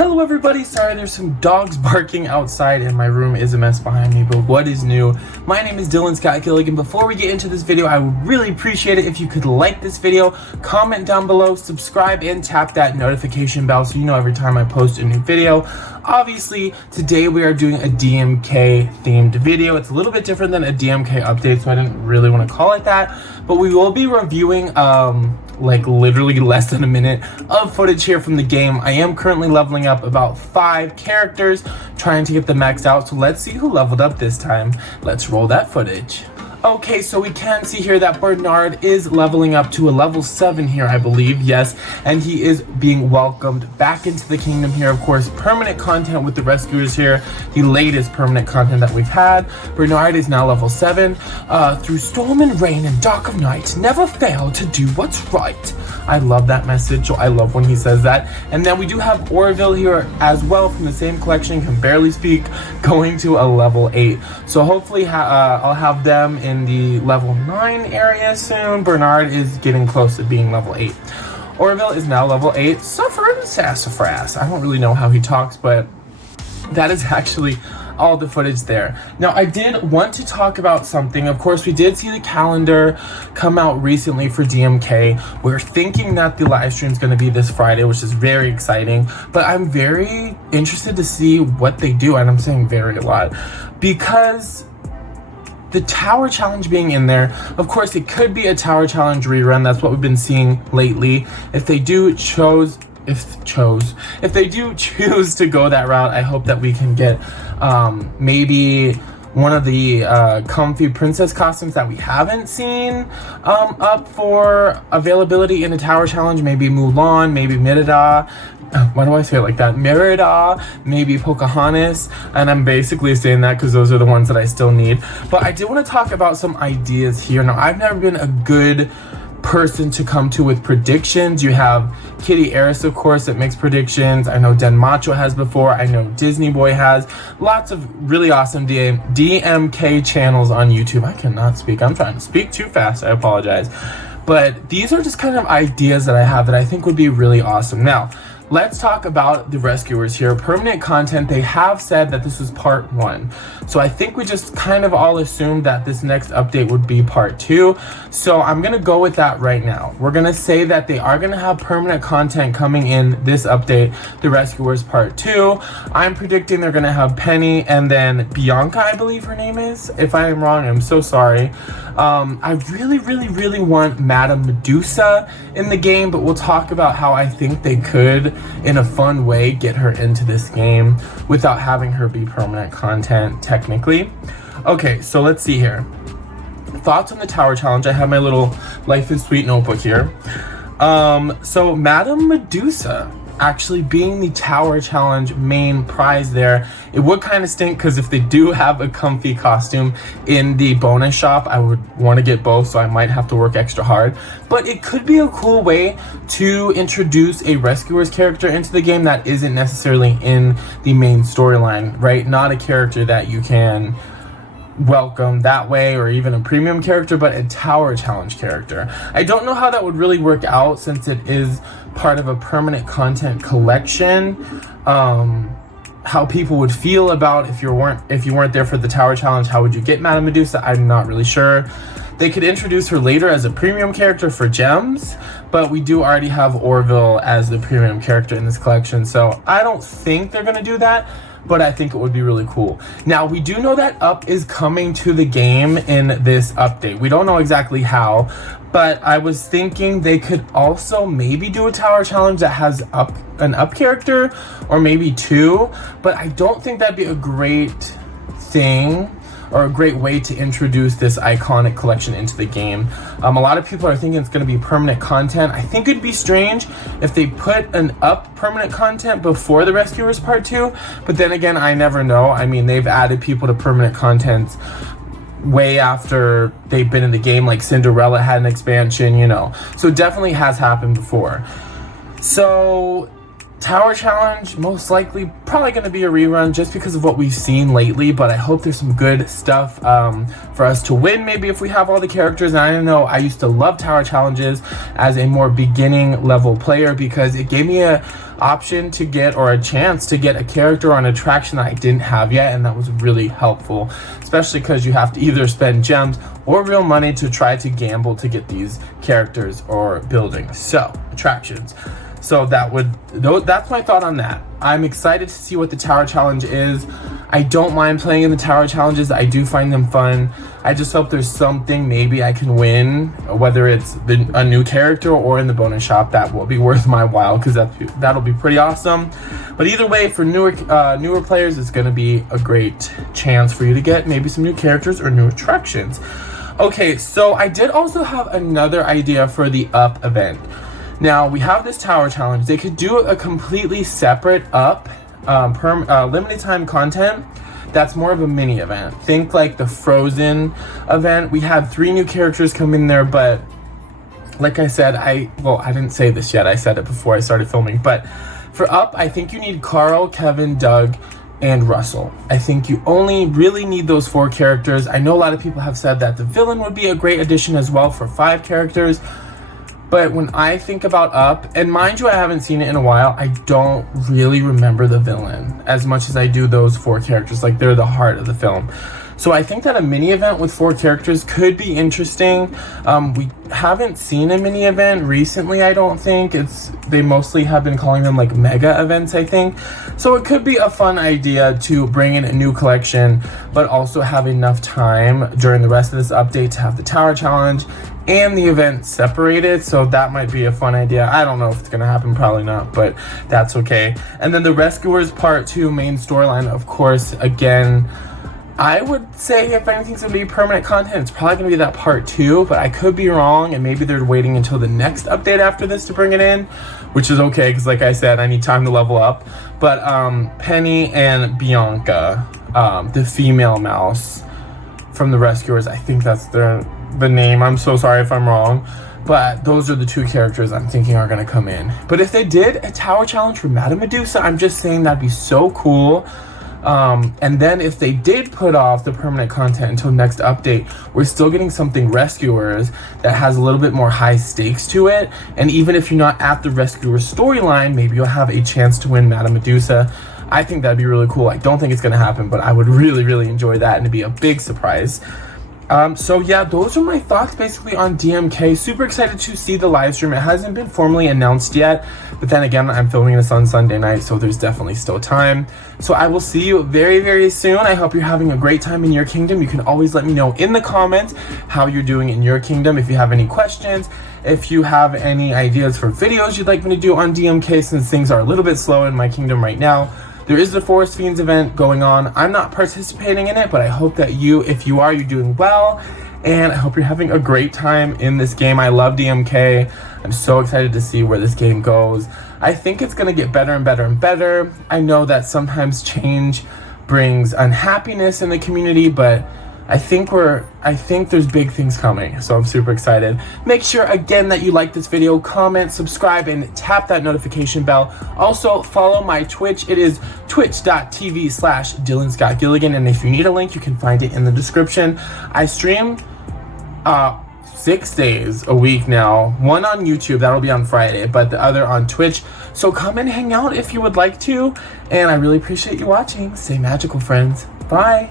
Hello everybody, sorry there's some dogs barking outside and my room is a mess behind me, but what is new? My name is Dylan Scott Gilligan. Before we get into this video, I would really appreciate it if you could like this video, comment down below, subscribe, and tap that notification bell so you know every time I post a new video. Obviously, today we are doing a DMK themed video. It's a little bit different than a DMK update, so I didn't really want to call it that, but we will be reviewing like literally less than a minute of footage here from the game. I am currently leveling up about 5 characters, trying to get them maxed out, so let's see who leveled up this time. Let's roll that footage. Okay, so we can see here that Bernard is leveling up to a level 7 here, I believe, yes, and he is being welcomed back into the kingdom here. Of course, permanent content with the rescuers here, the latest permanent content that we've had. Bernard is now level 7. Through storm and rain and dark of night, never fail to do what's right. I love that message. I love when he says that. And then we do have Orville here as well from the same collection, can barely speak, going to a level 8. So hopefully I'll have them in the level 9 area soon. Bernard is getting close to being level 8. Orville is now level 8. Suffering sassafras. I don't really know how he talks, but that is actually all the footage there. Now, I did want to talk about something. Of course, we did see the calendar come out recently for DMK. We're thinking that the live stream is going to be this Friday, which is very exciting, but I'm very interested to see what they do, and I'm saying very a lot, because the tower challenge being in there, of course, it could be a tower challenge rerun. That's what we've been seeing lately. If they do choose to go that route, I hope that we can get maybe one of the comfy princess costumes that we haven't seen up for availability in a tower challenge. Maybe Mulan, maybe Merida. Why do I say it like that? Merida, maybe Pocahontas, and I'm basically saying that because those are the ones that I still need. But I do want to talk about some ideas here. Now, I've never been a good person to come to with predictions. You have Kitty Eris, of course, that makes predictions. I know Den Macho has before. I know Disney Boy has. Lots of really awesome DMK channels on YouTube. I cannot speak. I'm trying to speak too fast. I apologize. But these are just kind of ideas that I have that I think would be really awesome. Now, let's talk about the rescuers here. Permanent content, they have said that this is part 1. So I think we just kind of all assumed that this next update would be part 2. So I'm going to go with that right now. We're going to say that they are going to have permanent content coming in this update, the rescuers part 2. I'm predicting they're going to have Penny and then Bianca, I believe her name is. If I am wrong, I'm so sorry. I really want Madame Medusa in the game, but we'll talk about how I think they could, in a fun way, get her into this game without having her be permanent content technically. Okay, so let's see here. Thoughts on the tower challenge. I have my little Life is Sweet notebook here. So Madame Medusa actually being the tower challenge main prize there, it would kind of stink because if they do have a comfy costume in the bonus shop, I would want to get both, so I might have to work extra hard. But it could be a cool way to introduce a rescuers character into the game that isn't necessarily in the main storyline, right? Not a character that you can welcome that way, or even a premium character, but a tower challenge character. I don't know how that would really work out since it is part of a permanent content collection. How people would feel about if you weren't there for the tower challenge, how would you get Madame Medusa? I'm not really sure. They could introduce her later as a premium character for gems, but we do already have Orville as the premium character in this collection, so I don't think they're gonna do that, but I think it would be really cool. Now, we do know that Up is coming to the game in this update. We don't know exactly how, but I was thinking they could also maybe do a tower challenge that has an Up character, or maybe 2, but I don't think that'd be a great thing or a great way to introduce this iconic collection into the game. A lot of people are thinking it's going to be permanent content. I think it'd be strange if they put an Up permanent content before the Rescuers Part 2, but then again, I never know. I mean, they've added people to permanent content way after they've been in the game, like Cinderella had an expansion, you know. So it definitely has happened before. So Tower Challenge, most likely probably going to be a rerun just because of what we've seen lately, but I hope there's some good stuff for us to win, maybe if we have all the characters. And I don't know, I used to love Tower Challenges as a more beginning level player because it gave me a option to get, or a chance to get, a character or an attraction that I didn't have yet, and that was really helpful, especially because you have to either spend gems or real money to try to gamble to get these characters or buildings, so attractions. So that's my thought on that. I'm excited to see what the Tower Challenge is. I don't mind playing in the Tower Challenges. I do find them fun. I just hope there's something maybe I can win, whether it's a new character or in the bonus shop, that will be worth my while, because that'll be pretty awesome. But either way, for newer players, it's going to be a great chance for you to get maybe some new characters or new attractions. Okay, so I did also have another idea for the Up event. Now, we have this Tower Challenge. They could do a completely separate Up limited time content that's more of a mini event. Think like the Frozen event. We had 3 new characters come in there, but like I said, I didn't say this yet. I said it before I started filming. But for Up, I think you need Carl, Kevin, Doug, and Russell. I think you only really need those 4 characters. I know a lot of people have said that the villain would be a great addition as well for 5 characters. But when I think about Up, and mind you, I haven't seen it in a while, I don't really remember the villain as much as I do those 4 characters. Like, they're the heart of the film. So I think that a mini event with 4 characters could be interesting. We haven't seen a mini event recently, I don't think. They mostly have been calling them like mega events, I think. So it could be a fun idea to bring in a new collection, but also have enough time during the rest of this update to have the Tower Challenge and the event separated. So that might be a fun idea. I don't know if it's gonna happen, probably not, but that's okay. And then the Rescuers Part 2 main storyline, of course, again, I would say if anything's gonna be permanent content, it's probably gonna be that Part 2, but I could be wrong, and maybe they're waiting until the next update after this to bring it in, which is okay, because like I said, I need time to level up. But Penny and Bianca, the female mouse from the Rescuers, I think that's the name. I'm so sorry if I'm wrong, but those are the 2 characters I'm thinking are gonna come in. But if they did a Tower Challenge for Madame Medusa, I'm just saying that'd be so cool. And then if they did put off the permanent content until next update, we're still getting something Rescuers that has a little bit more high stakes to it. And even if you're not at the Rescuers storyline, maybe you'll have a chance to win Madame Medusa. I think that'd be really cool. I don't think it's gonna happen, but I would really, really enjoy that, and it'd be a big surprise. So yeah, those are my thoughts basically on DMK. Super excited to see the live stream. It hasn't been formally announced yet, but then again, I'm filming this on Sunday night, so there's definitely still time. So I will see you very, very soon. I hope you're having a great time in your kingdom. You can always let me know in the comments how you're doing in your kingdom. If you have any questions, if you have any ideas for videos you'd like me to do on DMK, since things are a little bit slow in my kingdom right now. There is the Forest Fiends event going on. I'm not participating in it, but I hope that if you are, you're doing well. And I hope you're having a great time in this game. I love DMK. I'm so excited to see where this game goes. I think it's gonna get better and better and better. I know that sometimes change brings unhappiness in the community, but I think there's big things coming, so I'm super excited. Make sure again that you like this video, comment, subscribe, and tap that notification bell. Also follow my Twitch. It is twitch.tv/DylanScottGilligan, and if you need a link, you can find it in the description. I stream 6 days a week now. One on YouTube, that'll be on Friday, but the other on Twitch. So come and hang out if you would like to, and I really appreciate you watching. Stay magical, friends. Bye.